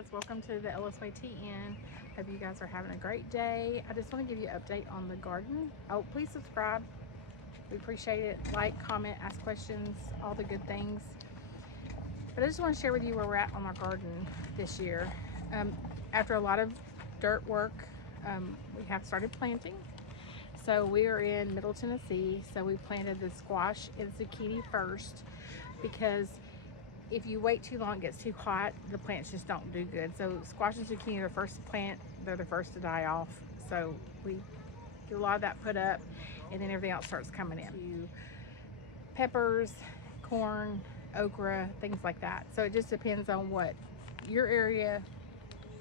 guys, welcome to the LSYTN. Hope you guys are having a great day. I just want to give you an update on the garden. Oh, please subscribe. We appreciate it. Like, comment, ask questions, all the good things. But I just want to share with you where we're at on our garden this year. After a lot of dirt work, we have started planting. So we are in Middle Tennessee. So we planted the squash and zucchini first, because if you wait too long, it gets too hot, the plants just don't do good. So squash and zucchini are the first to plant, they're the first to die off. So we do a lot of that put up, and then everything else starts coming in. Peppers, corn, okra, things like that. So it just depends on what your area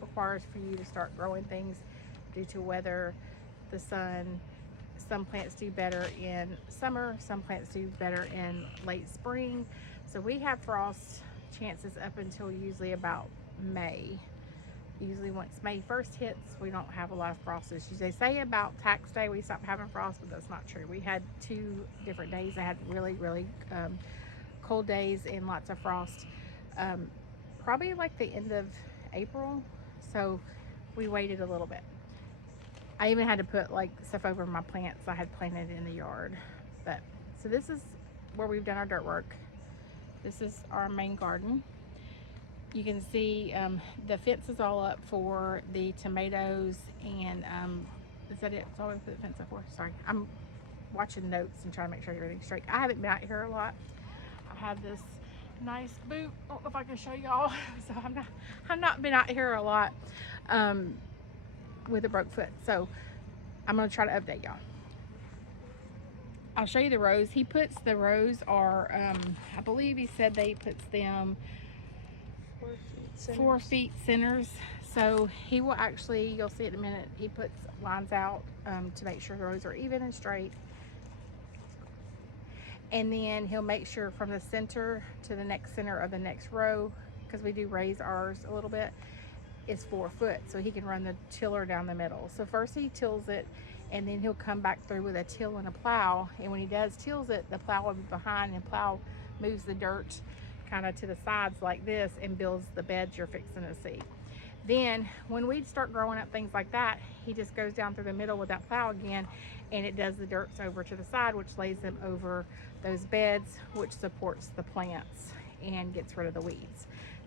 requires for you to start growing things due to weather, the sun. Some plants do better in summer, some plants do better in late spring. So we have frost chances up until usually about May. Usually once May 1st hits, we don't have a lot of frost issues. They say about tax day we stop having frost, but that's not true. We had 2 different days that had really cold days and lots of frost. Probably like the end of April, so we waited a little bit. I even had to put like stuff over my plants I had planted in the yard. But so this is where we've done our dirt work. This is our main garden. You can see the fence is all up for the tomatoes, and is that it? That's all we put the fence up for. Sorry, I'm watching notes and trying to make sure everything's straight. I haven't been out here a lot. I have this nice boot. I don't know if I can show y'all. So I've not been out here a lot with a broke foot. So I'm gonna try to update y'all. I'll show you the rows. He puts the rows are, I believe he said they puts them 4 feet centers. So he will actually, you'll see it in a minute, he puts lines out to make sure the rows are even and straight. And then he'll make sure from the center to the next center of the next row, because we do raise ours a little bit, is 4 foot. So he can run the tiller down the middle. So first he tills it, and then he'll come back through with a till and a plow. And when he tills it, the plow will be behind, and plow moves the dirt kind of to the sides like this and builds the beds you're fixing to see. Then when we start growing up things like that, he just goes down through the middle with that plow again, and it does the dirts over to the side, which lays them over those beds, which supports the plants and gets rid of the weeds.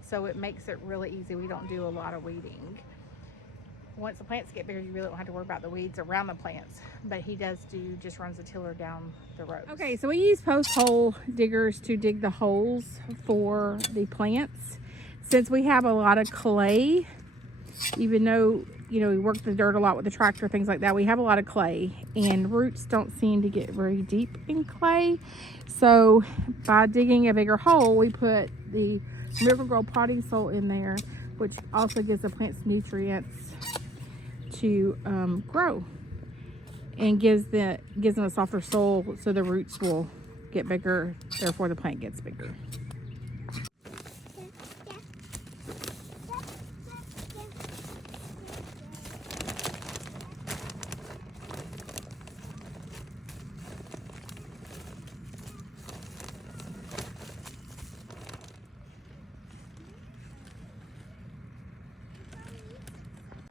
So it makes it really easy. We don't do a lot of weeding. Once the plants get bigger, you really don't have to worry about the weeds around the plants, but he just runs the tiller down the road. Okay, so we use post hole diggers to dig the holes for the plants. Since we have a lot of clay, even though, you know, we work the dirt a lot with the tractor, things like that, we have a lot of clay, and roots don't seem to get very deep in clay. So by digging a bigger hole, we put the Miracle-Gro potting soil in there, which also gives the plants nutrients to grow, and gives them a softer soil, so the roots will get bigger, therefore the plant gets bigger.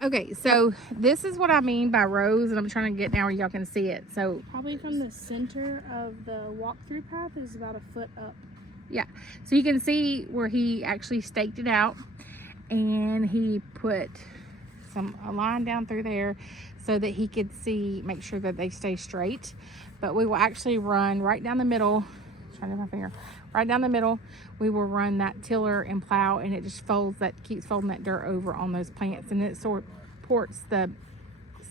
Okay, so this is what I mean by rows, and I'm trying to get now where y'all can see it. So probably from the center of the walk-through path is about 1 foot up. Yeah, so you can see where he actually staked it out, and he put a line down through there so that he could make sure that they stay straight. But we will actually run right down the middle, trying to my finger, right down the middle, we will run that tiller and plow, and it just keeps folding that dirt over on those plants, and it supports the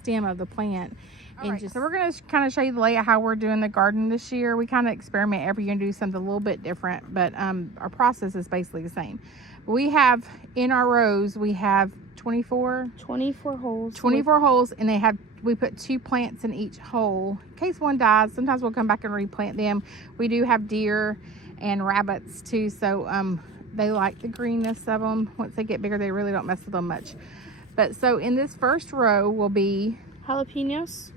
stem of the plant. So we're going to kind of show you the layout how we're doing the garden this year. We kind of experiment every year and do something a little bit different, but our process is basically the same. We have in our rows, we have 24 holes. 24 holes, and we put 2 plants in each hole in case one dies. Sometimes we'll come back and replant them. We do have deer and rabbits too, so they like the greenness of them. Once they get bigger, they really don't mess with them much. But so in this first row will be jalapenos.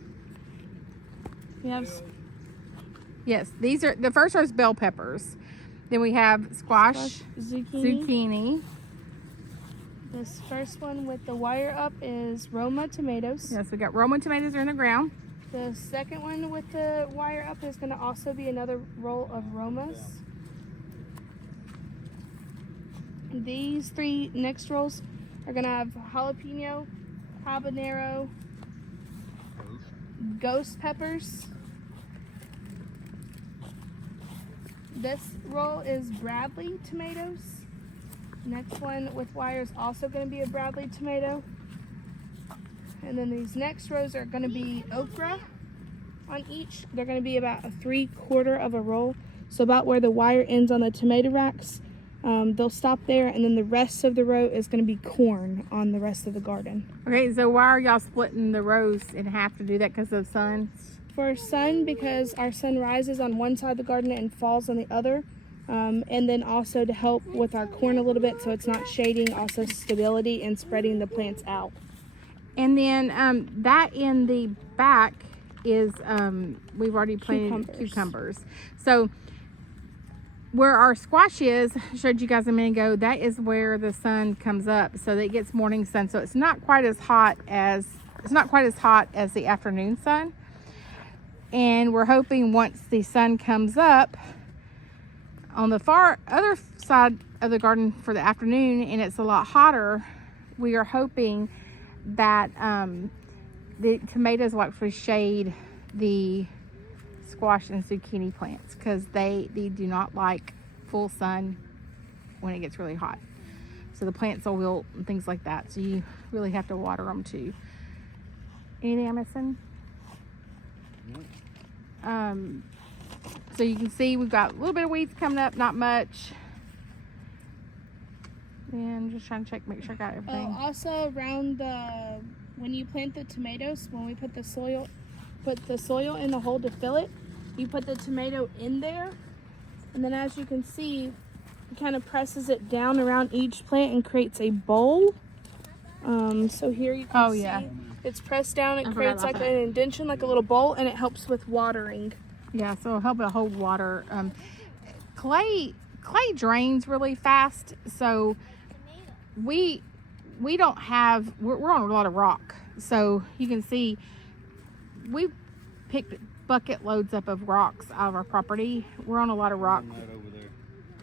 We have, yes, these are the first row is bell peppers. Then we have squash, zucchini, This first one with the wire up is Roma tomatoes. Yes, we got Roma tomatoes are in the ground. The second one with the wire up is going to also be another roll of Romas. These three next rolls are going to have jalapeno, habanero, ghost peppers. This roll is Bradley tomatoes. Next one with wire is also going to be a Bradley tomato. And then these next rows are going to be okra on each. They're going to be about a 3/4 of a roll. So about where the wire ends on the tomato racks, they'll stop there. And then the rest of the row is going to be corn on the rest of the garden. Okay, so why are y'all splitting the rows in half to do that? Because of sun? For sun, because our sun rises on one side of the garden and falls on the other. And then also to help with our corn a little bit so it's not shading, also stability and spreading the plants out. And then that in the back is, we've already planted cucumbers. So where our squash is, I showed you guys a minute ago, that is where the sun comes up. So that it gets morning sun. So it's not quite as hot as, the afternoon sun. And we're hoping once the sun comes up on the far other side of the garden for the afternoon and it's a lot hotter, we are hoping that the tomatoes will actually shade the squash and zucchini plants because they do not like full sun when it gets really hot. So the plants will wilt and things like that. So you really have to water them too. Anything I'm missing? So you can see we've got a little bit of weeds coming up, not much. And just trying to check, make sure I got everything. Also around when you plant the tomatoes, when we put the soil in the hole to fill it, you put the tomato in there, and then as you can see, it kind of presses it down around each plant and creates a bowl. So here you can see it's pressed down, it creates like an indentation, like a little bowl, and it helps with watering. Yeah, so it'll help it hold water. Clay drains really fast, so we don't have, we're on a lot of rock. So you can see we picked bucket loads up of rocks out of our property. We're on a lot of rock. Over there.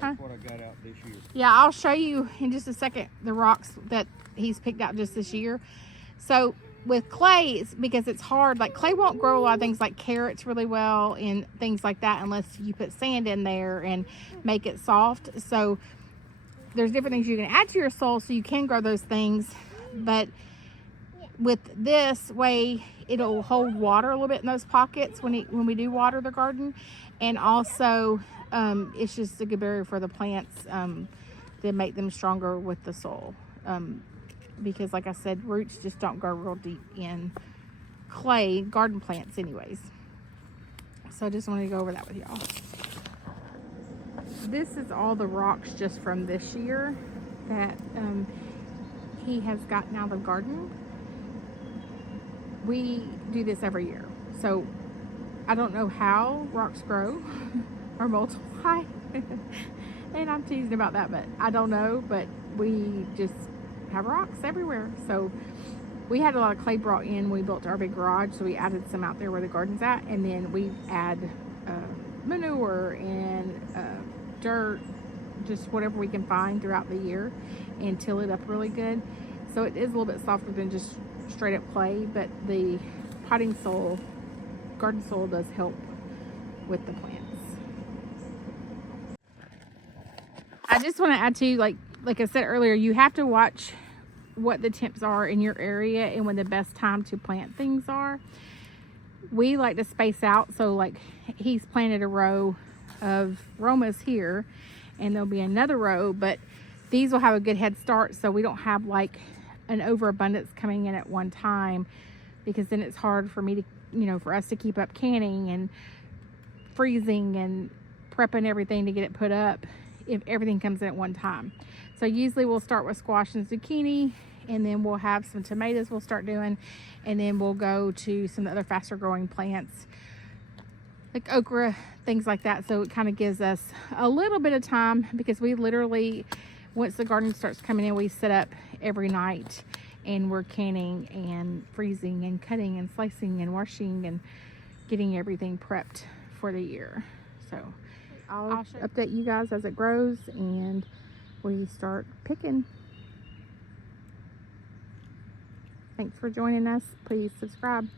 That's what I got out this year. Yeah, I'll show you in just a second the rocks that he's picked out just this year. So with clay, it's because it's hard. Like clay won't grow a lot of things like carrots really well and things like that unless you put sand in there and make it soft. So there's different things you can add to your soil so you can grow those things. But with this way, it'll hold water a little bit in those pockets when we do water the garden. And also, it's just a good barrier for the plants to make them stronger with the soil. Because like I said, roots just don't go real deep in clay, garden plants anyways. So I just wanted to go over that with y'all. This is all the rocks just from this year that he has gotten out of the garden. We do this every year. So I don't know how rocks grow or multiply. And I'm teasing about that, but I don't know. But we just have rocks everywhere. So we had a lot of clay brought in when we built our big garage, so we added some out there where the garden's at, and then we add manure and dirt, just whatever we can find throughout the year, and till it up really good. So it is a little bit softer than just straight up clay, but the potting soil, garden soil, does help with the plants. I just want to add to, like I said earlier, you have to watch what the temps are in your area and when the best time to plant things are. We like to space out, so like he's planted a row of Romas here and there'll be another row, but these will have a good head start so we don't have like an overabundance coming in at one time, because then it's hard for me to, for us to keep up canning and freezing and prepping everything to get it put up if everything comes in at one time. So usually we'll start with squash and zucchini, and then we'll have some tomatoes we'll start doing, and then we'll go to some other faster growing plants like okra, things like that. So it kind of gives us a little bit of time, because we literally, once the garden starts coming in, we set up every night and we're canning and freezing and cutting and slicing and washing and getting everything prepped for the year. So I'll update you guys as it grows and we start picking. Thanks for joining us. Please subscribe.